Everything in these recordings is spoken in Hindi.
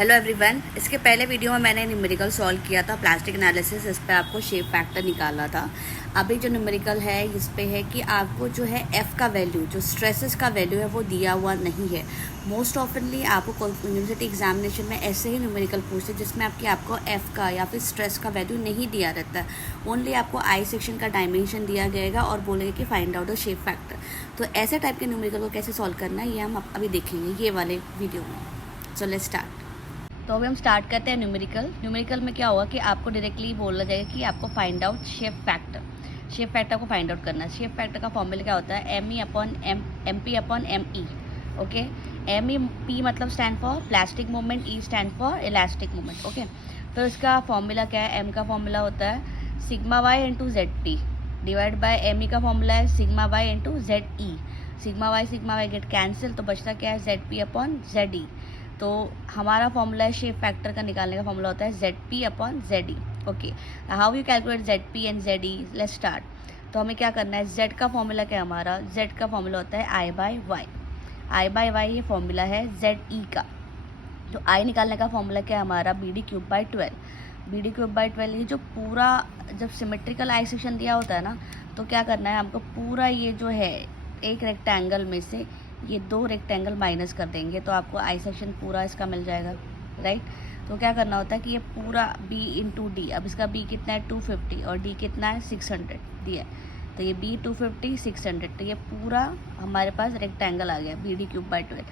Hello everyone. इसके पहले वीडियो में मैंने न्यूमेरिकल सॉल्व किया था, प्लास्टिक एनालिसिस। इस पे आपको शेप फैक्टर निकालना था। अभी जो न्यूमेरिकल है इस पे है कि आपको जो है एफ का वैल्यू, जो स्ट्रेसेस का वैल्यू है वो दिया हुआ नहीं है। मोस्ट ऑफनली आपको यूनिवर्सिटी एग्जामिनेशन में ऐसे ही न्यूमेरिकल पूछते हैं जिसमें आपको एफ का या फिर स्ट्रेस का वैल्यू नहीं दिया रहता है। ओनली आपको आई सेक्शन का डायमेंशन दिया जाएगा और बोलेगा कि find out the shape factor. तो ऐसे टाइप के न्यूमेरिकल को कैसे सॉल्व करना है ये हम अभी देखेंगे ये वाले वीडियो में। So let's start. तो अभी हम स्टार्ट करते हैं न्यूमेरिकल में क्या होगा कि आपको डायरेक्टली बोला जाएगा कि आपको फाइंड आउट शेप फैक्टर को फाइंड आउट करना है। शेप फैक्टर का फॉर्मूला क्या होता है? M P upon M E. Okay, M E P मतलब stand for plastic moment, E stand for elastic moment. Okay, तो इसका फॉर्मूला क्या है? एम का फॉर्मूला होता है sigma Y into Z P divide by M E का फॉर्मूला है sigma Y into Z E. Sigma Y get cancel, तो बचता क्या है? Z P upon Z E. तो हमारा फॉर्मूला है शेप फैक्टर का निकालने का फॉर्मूला होता है Z P upon Z E. Okay, how you calculate Z P and Z E? Let's start. तो हमें क्या करना है? जेड का फॉर्मूला क्या है हमारा? जेड का फॉर्मूला होता है आई बाय वाई। ये फॉर्मूला है जेड ई का। तो आई निकालने का फॉर्मूला क्या है हमारा? B D cube by 12। ये जो पूरा जब सिमेट्रिकल आई सेक्शन दिया होता है ना, तो क्या करना है हमको? पूरा ये जो है एक रेक्टेंगल में से ये दो रेक्टेंगल माइनस कर देंगे तो आपको आई सेक्शन पूरा इसका मिल जाएगा, राइट। तो क्या करना होता है कि ये पूरा b इंटू डी, अब इसका b कितना है? 250 और d कितना है? 600 दिया है। तो ये b 250 600, तो ये पूरा हमारे पास रेक्टेंगल आ गया बी डी क्यूब बाई 12।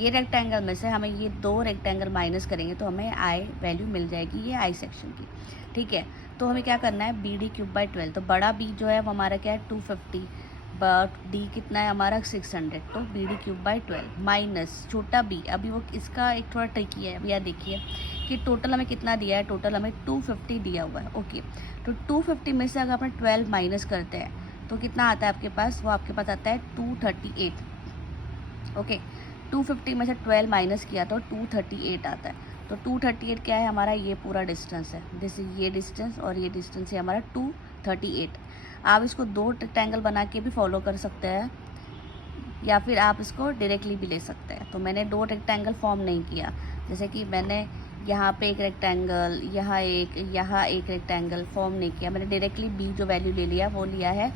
ये रेक्टेंगल में से हमें ये दो रेक्टेंगल माइनस करेंगे तो हमें आई वैल्यू मिल जाएगी ये आई सेक्शन की, ठीक है। तो हमें क्या करना है? B D cube by 12। तो बड़ा b जो है वो हमारा क्या है? 250, बट डी कितना है हमारा? 600। तो B D cube by 12 minus छोटा b। अभी वो इसका एक थोड़ा ट्रिकी है। अभी यार देखिए कि टोटल हमें कितना दिया है? टोटल हमें 250 दिया हुआ है। ओके, तो 250 में से अगर अपन 12 माइनस करते हैं तो कितना आता है आपके पास? वो आपके पास आता है 238। ओके, 250 में से 12 माइनस किया तो 238 आता है। तो 238 क्या है हमारा? ये पूरा डिस्टेंस है, जैसे ये डिस्टेंस और ये डिस्टेंस है हमारा 238। आप इसको दो रेक्टेंगल बना के भी फॉलो कर सकते हैं या फिर आप इसको डायरेक्टली भी ले सकते हैं। तो मैंने दो रेक्टेंगल फॉर्म नहीं किया, जैसे कि मैंने यहाँ पे एक रेक्टेंगल, यहाँ एक रेक्टेंगल फॉर्म नहीं किया। मैंने डायरेक्टली बी जो वैल्यू ले लिया वो लिया है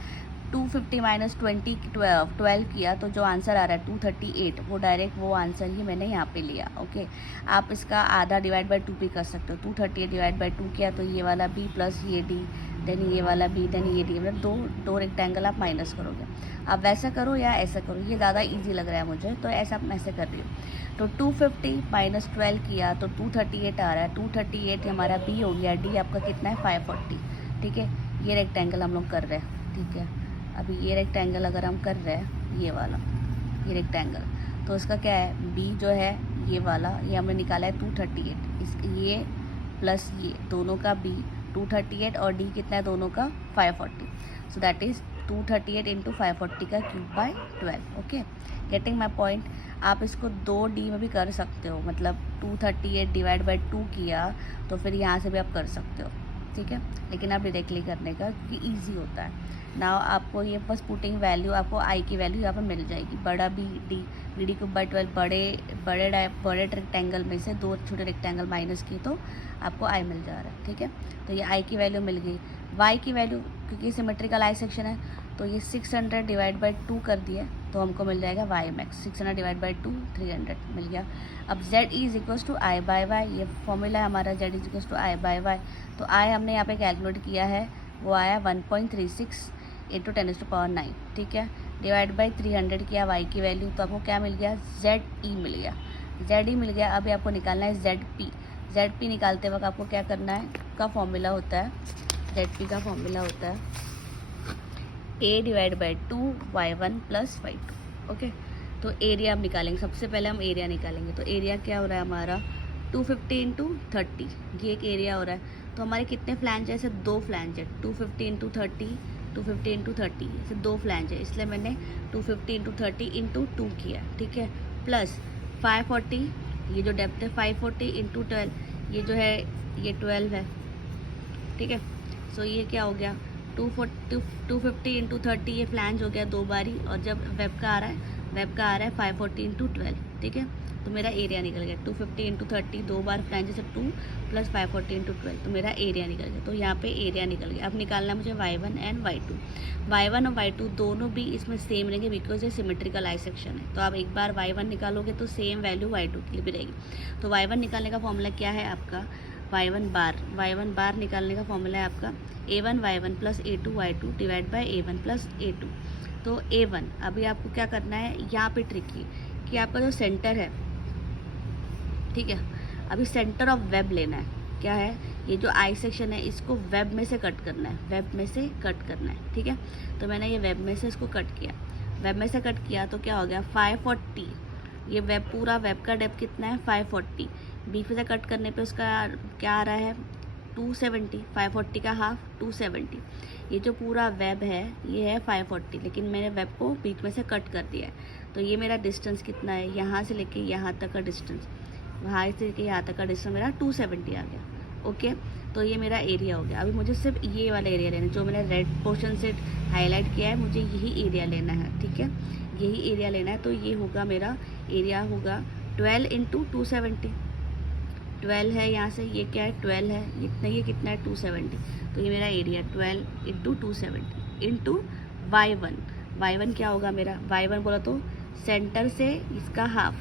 250 माइनस 12 किया, तो जो आंसर आ रहा है 238, वो डायरेक्ट वो आंसर ही मैंने यहाँ पे लिया। ओके, आप इसका आधा डिवाइड बाई 2 भी कर सकते हो। 238 डिवाइड बाई 2 किया तो ये वाला b प्लस ये d, देन ये वाला b, देन ये d, मतलब दो रेक्टेंगल आप माइनस करोगे। आप वैसा करो या ऐसा करो, ये ज़्यादा ईजी लग रहा है मुझे, तो ऐसा मैं ऐसे कर रही हूँ। तो 250 माइनस 12 किया तो 238 आ रहा है। 238 हमारा b हो गया, d आपका कितना है? 540, ठीक है। ये रेक्टेंगल हम लोग कर रहे हैं, ठीक है। अभी ये रेक्टेंगल अगर हम कर रहे हैं, ये वाला ये रेक्टेंगल, तो इसका क्या है? b जो है ये वाला, ये हमने निकाला है 238, इस ये प्लस ये दोनों का b 238 और d कितना है दोनों का? 540। सो दैट इज़ 238 इंटू 540 का cube by 12। Okay, getting my point. आप इसको 2d में भी कर सकते हो, मतलब 238 डिवाइड बाई 2 किया तो फिर यहाँ से भी आप कर सकते हो, ठीक है। लेकिन आप डायरेक्टली करने का क्योंकि ईजी होता है ना। आपको ये बस पुटिंग वैल्यू, आपको आई की वैल्यू यहाँ पर मिल जाएगी। बड़ा बी डी क्यूब बाई 12, बड़े रेक्टेंगल में से दो छोटे रेक्टेंगल माइनस किए तो आपको आई मिल जा रहा है, ठीक है। तो ये आई की वैल्यू मिल गई। वाई की वैल्यू, क्योंकि सिमेट्रिकल आई सेक्शन है तो ये 600 डिवाइड बाई 2 कर दिया तो हमको मिल जाएगा वाई मैक्स। 600 डिवाइड बाई 2 300 मिल गया। अब Z E is equals to I by Y, ये फॉर्मूला है हमारा Z is equals to I by Y. तो आई हमने यहाँ पे कैलकुलेट किया है, वो आया 1.36 इंटू 10⁹9, ठीक है। डिवाइड बाई 300 किया वाई की वैल्यू, तो आपको क्या मिल गया? जेड ई मिल गया। अभी आपको निकालना है जेड पी निकालते वक्त आपको क्या करना है? का फॉर्मूला होता है, जेड पी का फॉर्मूला होता है a divide by 2 y1 plus y2। Okay, तो एरिया हम निकालेंगे। सबसे पहले हम एरिया निकालेंगे। तो एरिया क्या हो रहा है हमारा? 250 इंटू 30, ये एक एरिया हो रहा है। तो हमारे कितने फ्लैंज है? ऐसे दो फ्लैंज है, 250 इंटू 30, 250 इंटू 30, ऐसे दो फ्लैंज है, इसलिए मैंने 250 इंटू 30 इंटू 2 किया, ठीक है। प्लस 540, ये जो डेप्थ है 540 इंटू 12, ये जो है ये 12 है, ठीक है। सो ये क्या हो गया? 250 इंटू 30, ये फ्लैंज हो गया दो बारी। और जब वेब का आ रहा है 540 इंटू 12, ठीक है। तो मेरा एरिया निकल गया 250 इंटू 30, 2 बार फ्लैंजेस से 2 प्लस 540 इंटू 12, तो मेरा एरिया निकल गया। तो यहाँ पे एरिया निकल गया। अब निकालना है मुझे y1 एंड y2। y1 और y2 दोनों भी इसमें सेम रहेंगे बिकॉज ये सिमेट्रिकल आई सेक्शन है। तो आप एक बार y1 निकालोगे तो सेम वैल्यू y2 की भी रहेगी। तो y1 निकालने का फॉर्मूला क्या है आपका, y1 बार निकालने का फॉर्मूला है आपका a1 y1 plus a2 y2 divide by a1 plus a2। तो a1 अभी आपको क्या करना है, यहाँ पे ट्रिकी कि आपका जो सेंटर है, ठीक है, अभी सेंटर ऑफ वेब लेना है। क्या है, ये जो आई सेक्शन है इसको वेब में से कट करना है, वेब में से कट करना है, ठीक है। तो मैंने ये वेब में से इसको कट किया, वेब में से कट किया तो क्या हो गया 540। ये वेब पूरा वेब का डेप्थ कितना है 540, बीच में से कट करने पे उसका क्या आ रहा है 270, 540 का हाफ 270। ये जो पूरा वेब है ये है 540, लेकिन मैंने वेब को बीच में से कट कर दिया है। तो ये मेरा डिस्टेंस कितना है, यहाँ से लेके यहाँ तक का डिस्टेंस, वहाँ से लेके यहाँ तक का डिस्टेंस मेरा 270 आ गया। ओके, तो ये मेरा एरिया हो गया। अभी मुझे सिर्फ ये वाला एरिया लेना है, जो मैंने रेड पोर्शन से हाईलाइट किया है, मुझे यही एरिया लेना है, ठीक है, यही एरिया लेना है। तो ये होगा मेरा एरिया होगा 12 इंटू 270। 12 है यहाँ से, ये क्या है 12 है, इतना ये कितना है 270। तो ये मेरा एरिया 12 इंटू 270 इंटू y1 क्या होगा मेरा, y1 बोला तो सेंटर से इसका हाफ,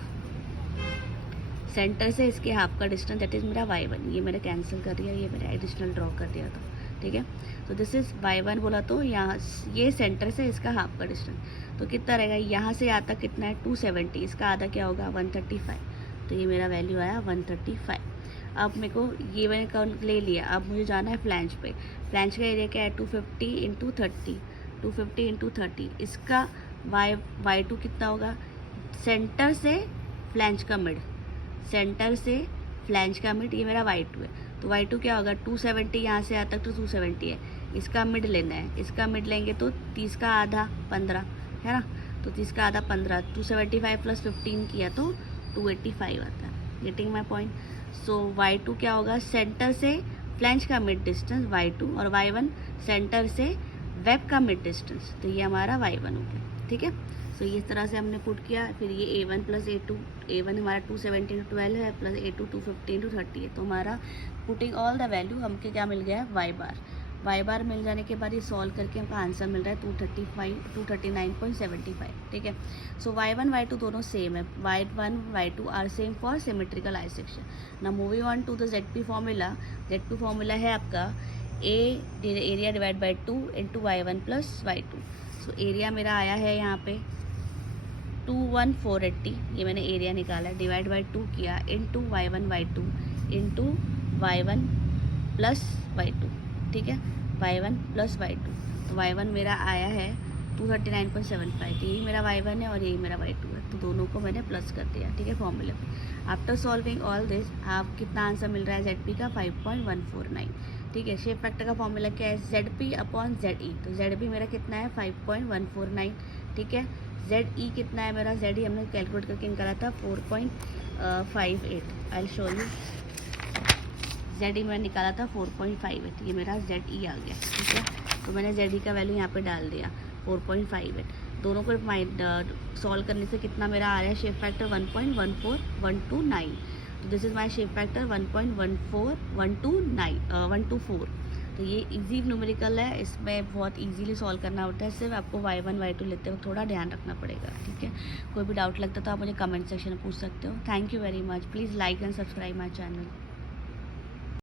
सेंटर से इसके हाफ का डिस्टेंस दैट इज़ मेरा y1। ये मैंने कैंसिल कर दिया, ये मैंने एडिशनल ड्रॉ कर दिया था, ठीक है। तो दिस इज़ y1 बोला तो यहाँ ये सेंटर से इसका हाफ का डिस्टेंस, तो कितना रहेगा, यहाँ से यहाँ तक कितना है 270, इसका आधा क्या होगा 135। तो ये मेरा वैल्यू आया 135। अब मेरे को ये मैंने ले लिया, अब मुझे जाना है फ्लैंज पे। फ्लैंज का एरिया क्या है 250 इंटू 30, 250 इंटू 30। इसका y2 कितना होगा, सेंटर से फ्लैंज का मिड, सेंटर से फ्लैंज का मिड, ये मेरा y2 है। तो y2 क्या होगा 270, यहाँ से यहाँ तक तो 270 है, इसका मिड लेना है। इसका मिड लेंगे तो 30 का आधा 15 है ना, तो 30 का आधा 15, 275 प्लस 15 किया तो 285 आता है। Getting my point. So y2 क्या होगा, सेंटर से फ्लैंज का मिड डिस्टेंस y2, और y1 सेंटर से वेब का मिड डिस्टेंस, तो ये हमारा y1 हो गया, ठीक है। सो इस तरह से हमने पुट किया। फिर ये a1 प्लस a2, a1 हमारा 270 इंटू 12 है, प्लस a2 250 इंटू 30 है। तो हमारा पुटिंग ऑल द वैल्यू हमके क्या मिल गया है y बार मिल जाने के बाद ये सॉल्व करके हमका आंसर मिल रहा है 239.75, ठीक है। सो y1 y2 दोनों सेम है, y1 y2 are same for symmetrical I section. ना moving on to the ZP formula. ZP formula है आपका area divide by 2 into y1 plus y2। So area मेरा आया है यहाँ पे 21480, ये मैंने एरिया निकाला, डिवाइड बाई 2 किया into y1 y2 into y1 plus y2, ठीक है, y1 प्लस y2। तो y1 मेरा आया है 239.75, यही मेरा y1 है और यही मेरा y2 है। तो दोनों को मैंने प्लस कर दिया, ठीक है, फॉर्मूले पे। आफ्टर सॉल्विंग ऑल दिस आप कितना आंसर मिल रहा है ZP का 5.149, ठीक है। शेप फैक्टर का फॉर्मूला क्या है ZP अपॉन ZE। तो ZP मेरा कितना है 5.149, ठीक है। ZE कितना है मेरा, ZE हमने कैलकुलेट करके निकाला था 4.58। I will show you, ZE मैंने निकाला था 4.58, ये मेरा ZE आ गया, ठीक है। तो मैंने ZE का वैल्यू यहाँ पे डाल दिया 4.58। दोनों को सॉल्व करने से कितना मेरा आ रहा है शेप फैक्टर 1.14129। तो this is my shape factor 1.14124। तो ये इजी न्यूमेरिकल है, इसमें बहुत इजीली सॉल्व करना होता है, सिर्फ आपको y1 y2 लेते वक्त थोड़ा ध्यान रखना पड़ेगा, ठीक है। कोई भी डाउट लगता तो आप मुझे कमेंट सेक्शन में पूछ सकते हो। Thank you very much. Please like and subscribe my channel.